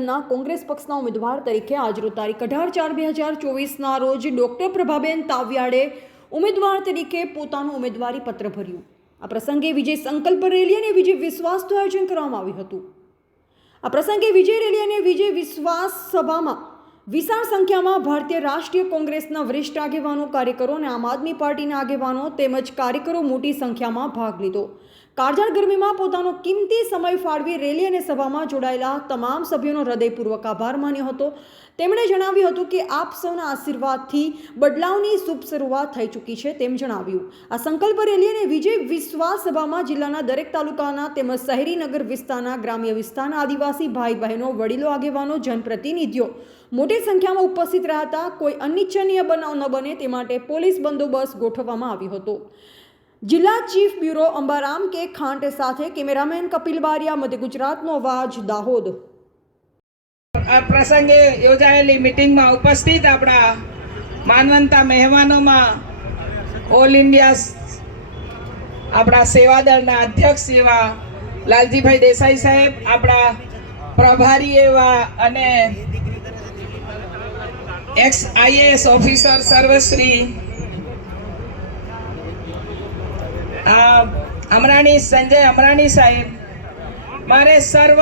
ગઠબંધનના કોંગ્રેસ પક્ષના ઉમેદવાર તરીકે આજરોજ તારીખ 18/4/2024ના રોજ ડોક્ટર પ્રભાબેન તાવિયાડે ઉમેદવાર તરીકે પોતાનું ઉમેદવારી પત્ર ભર્યું। આ પ્રસંગે વિજય સંકલ્પ રેલી અને વિજય વિશ્વાસનું આયોજન કરવામાં આવ્યું હતું। આ પ્રસંગે વિજય રેલી અને વિજય વિશ્વાસ સભામાં વિશાળ સંખ્યામાં ભારતીય રાષ્ટ્રીય કોંગ્રેસના વરિષ્ઠ આગેવાનો, કાર્યકરો અને આમ આદમી પાર્ટીના આગેવાનો તેમજ કાર્યકરો મોટી સંખ્યામાં ભાગ લીધો। કાળઝાળ ગરમીમાં પોતાનો કિંમતી સમય ફાળવી રેલી અને સભામાં જોડાયેલા તમામ સભ્યોનો હૃદયપૂર્વક આભાર માન્યો હતો। તેમણે જણાવ્યું હતું કે આપ સૌના આશીર્વાદથી બદલાવની શુભ શરૂઆત થઈ ચૂકી છે તેમ જણાવ્યું। આ સંકલ્પ રેલી અને વિજય વિશ્વાસ સભામાં જિલ્લાના દરેક તાલુકાના તેમજ શહેરી નગર વિસ્તારના, ગ્રામ્ય વિસ્તારના આદિવાસી ભાઈ બહેનો, વડીલો, આગેવાનો, જનપ્રતિનિધિઓ મોટી સંખ્યામાં ઉપસ્થિત રહ્યા હતા। કોઈ અનિચ્છનીય બનાવ ન બને તે માટે પોલીસ બંદોબસ્ત ગોઠવવામાં આવ્યો હતો। જિલ્લા ચીફ બ્યુરો અંબારામ કે ખાંટ સાથે કેમેરામેન કપિલ બારિયા, મધ્ય ગુજરાતનો અવાજ, દાહોદ। આ પ્રસંગે યોજાયેલી મીટિંગમાં ઉપસ્થિત આપણા માનવંતા મહેમાનોમાં ઓલ ઇન્ડિયા આપણા સેવાદળના અધ્યક્ષ એવા લાલજીભાઈ દેસાઈ સાહેબ, આપણા પ્રભારી એવા અને એક્સ IAS ઓફિસર સર્વશ્રી અમરાણી, સંજય અમરાણી સાહેબ, મારે સર્વ